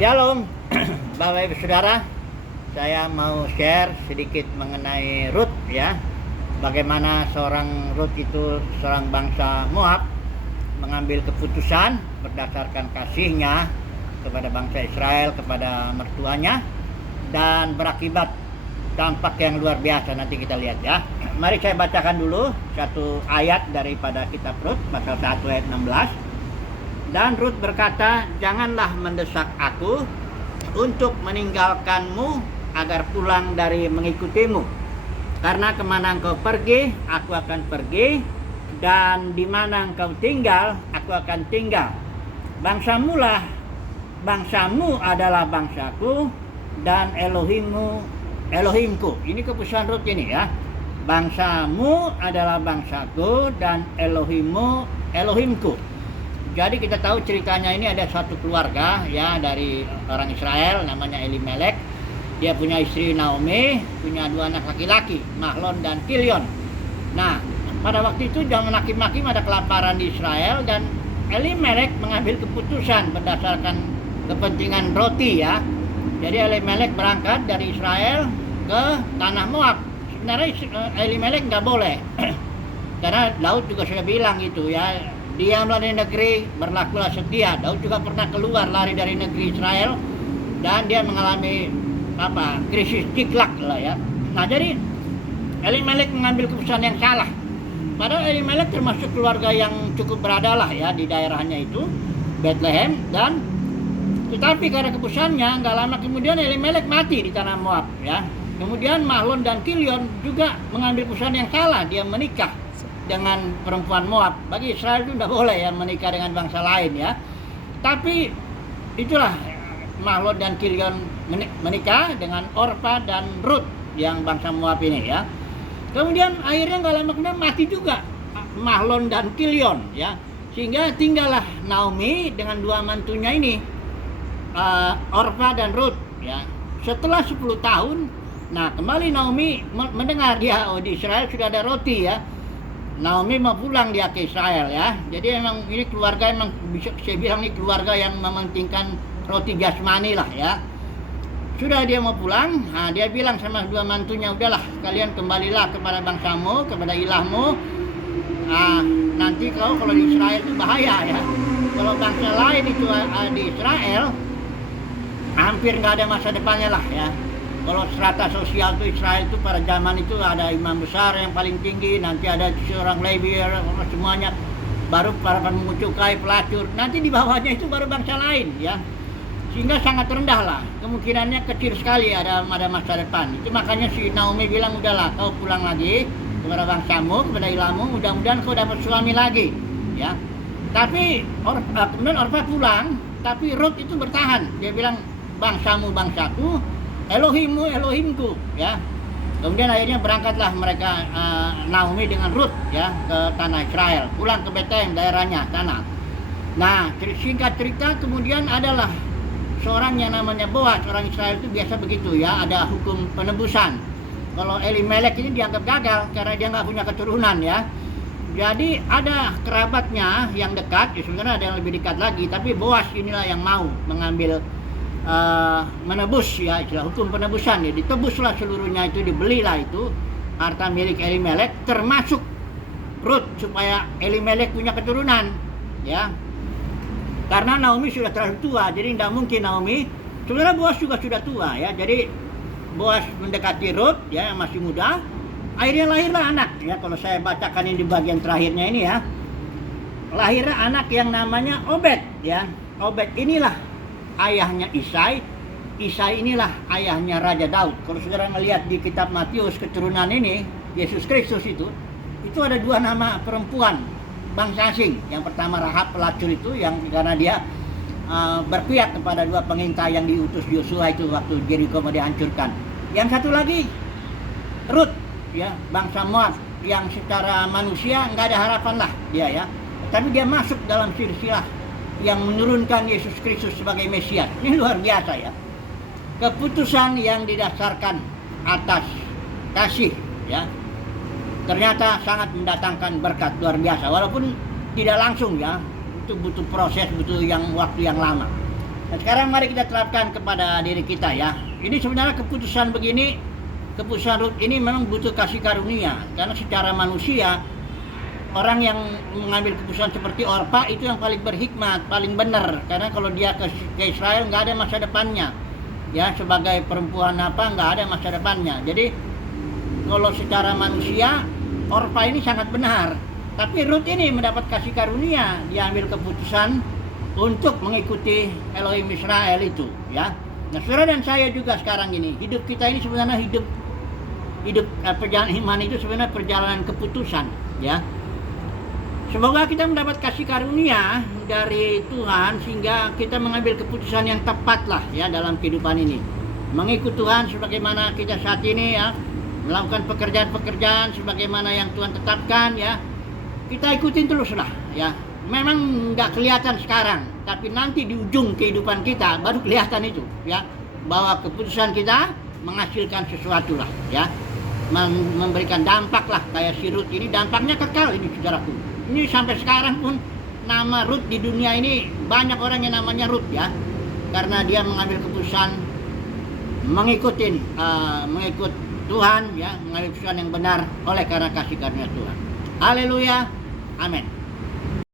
Shalom, Bapak Ibu Saudara. Saya mau share sedikit mengenai Rut ya. Bagaimana seorang Rut itu seorang bangsa Moab mengambil keputusan berdasarkan kasihnya kepada bangsa Israel, kepada mertuanya, dan berakibat dampak yang luar biasa. Nanti kita lihat ya. Mari saya bacakan dulu satu ayat daripada kitab Rut, pasal 1 ayat 16. Dan Rut berkata, "Janganlah mendesak aku untuk meninggalkanmu agar pulang dari mengikutimu. Karena kemana engkau pergi, aku akan pergi. Dan di mana engkau tinggal, aku akan tinggal. Bangsamu adalah bangsaku, dan Elohimmu, Elohimku." Ini keputusan Rut ini ya. Bangsamu adalah bangsaku, dan Elohimmu, Elohimku. Jadi kita tahu ceritanya ini ada satu keluarga ya dari orang Israel namanya Elimelek. Dia punya istri Naomi, punya dua anak laki-laki, Mahlon dan Kilion. Nah, pada waktu itu zaman Hakim-Hakim ada kelaparan di Israel, dan Elimelek mengambil keputusan berdasarkan kepentingan roti ya. Jadi Elimelek berangkat dari Israel ke tanah Moab. Sebenarnya Elimelek nggak boleh karena Daud juga sudah bilang gitu ya, diamlah di negeri, berlakulah setia. Daud juga pernah keluar lari dari negeri Israel, dan dia mengalami krisis Ciklak lah ya. Nah, jadi Elimelek mengambil keputusan yang salah. Padahal Elimelek termasuk keluarga yang cukup berada lah ya di daerahnya itu, Bethlehem, dan tetapi karena keputusannya nggak lama kemudian Elimelek mati di tanah Moab ya. Kemudian Mahlon dan Kilion juga mengambil keputusan yang salah, dia menikah dengan perempuan Moab. Bagi Israel itu tidak boleh ya menikah dengan bangsa lain ya. Tapi itulah Mahlon dan Kilion menikah dengan Orpa dan Rut yang bangsa Moab ini ya. Kemudian akhirnya nggak lama kemudian mati juga Mahlon dan Kilion ya. Sehingga tinggallah Naomi dengan dua mantunya ini, Orpa dan Rut ya. Setelah 10 tahun, nah kembali Naomi mendengar dia di Israel sudah ada roti ya. Naomi mau pulang dia ke Israel ya. Jadi emang ini keluarga, emang bisa saya bilang ini keluarga yang mementingkan roti jasmani lah ya. Sudah dia mau pulang, nah dia bilang sama dua mantunya, udahlah kalian kembalilah kepada bangsamu, kepada ilahmu. Nah, nanti kalau di Israel itu bahaya ya. Kalau bangsa lain itu di Israel, hampir nggak ada masa depannya lah ya. Kalau strata sosial itu Israel itu pada zaman itu ada imam besar yang paling tinggi, nanti ada seorang Lewi, semuanya, baru para pemungut cukai, pelacur, nanti di bawahnya itu baru bangsa lain ya. Sehingga sangat rendah lah, kemungkinannya kecil sekali ada masa depan. Itu makanya si Naomi bilang, udahlah kau pulang lagi kepada bangsamu, kepada ilahmu, mudah-mudahan kau dapat suami lagi ya. Tapi kemudian Orpa pulang, tapi Rut itu bertahan. Dia bilang, bangsamu bangsaku, Elohimmu, Elohimku ya. Kemudian akhirnya berangkatlah mereka, Naomi dengan Rut ya, ke tanah Israel, pulang ke Bethlehem daerahnya tanah. Nah, singkat cerita kemudian adalah seorang yang namanya Boaz. Orang Israel itu biasa begitu ya, ada hukum penebusan. Kalau Elimelek ini dianggap gagal karena dia nggak punya keturunan ya. Jadi ada kerabatnya yang dekat, ya sebenarnya ada yang lebih dekat lagi, tapi Boaz inilah yang mau mengambil menebus ya, istilah hukum penebusan ya, ditebuslah seluruhnya, itu dibelilah itu harta milik Elimelek termasuk Rut supaya Elimelek punya keturunan ya. Karena Naomi sudah terlalu tua, jadi tidak mungkin Naomi. Sebenarnya Boaz juga sudah tua ya, jadi Boaz mendekati Rut ya yang masih muda. Akhirnya lahirlah anak ya, kalau saya bacakan ini di bagian terakhirnya ini ya, lahirlah anak yang namanya Obed ya. Obed inilah ayahnya Isai. Isai inilah ayahnya Raja Daud. Kalau saudara melihat di kitab Matius keturunan ini, Yesus Kristus itu ada dua nama perempuan bangsa asing. Yang pertama Rahab pelacur itu, yang karena dia berpihak kepada dua pengintai yang diutus Yosua itu waktu Jericho mau dihancurkan. Yang satu lagi Rut ya, bangsa Moab yang secara manusia nggak ada harapan lah dia ya. Tapi dia masuk dalam silsilah yang menurunkan Yesus Kristus sebagai Mesias. Ini luar biasa ya. Keputusan yang didasarkan atas kasih ya, ternyata sangat mendatangkan berkat luar biasa. Walaupun tidak langsung ya, itu butuh proses, butuh waktu yang lama. Nah, sekarang mari kita terapkan kepada diri kita ya. Ini sebenarnya keputusan begini, keputusan Rut ini memang butuh kasih karunia. Karena secara manusia, orang yang mengambil keputusan seperti Orpa itu yang paling berhikmat, paling benar. Karena kalau dia ke Israel nggak ada masa depannya. Ya, sebagai perempuan nggak ada masa depannya. Jadi kalau secara manusia, Orpa ini sangat benar. Tapi Rut ini mendapat kasih karunia, dia ambil keputusan untuk mengikuti Elohim Israel itu, ya. Nah, saudara dan saya juga sekarang ini, hidup kita ini sebenarnya hidup perjalanan iman itu sebenarnya perjalanan keputusan, ya. Semoga kita mendapat kasih karunia dari Tuhan sehingga kita mengambil keputusan yang tepat lah ya dalam kehidupan ini. Mengikut Tuhan sebagaimana kita saat ini ya, melakukan pekerjaan-pekerjaan sebagaimana yang Tuhan tetapkan ya. Kita ikutin terus lah ya. Memang nggak kelihatan sekarang, tapi nanti di ujung kehidupan kita baru kelihatan itu ya, bahwa keputusan kita menghasilkan sesuatu lah ya, memberikan dampak lah. Kayak si Rut ini dampaknya kekal ini saudaraku. Ini sampai sekarang pun nama Rut di dunia ini banyak orang yang namanya Rut ya, karena dia mengambil keputusan mengikut Tuhan ya, mengambil keputusan yang benar oleh karena kasih karunia Tuhan. Haleluya, amin.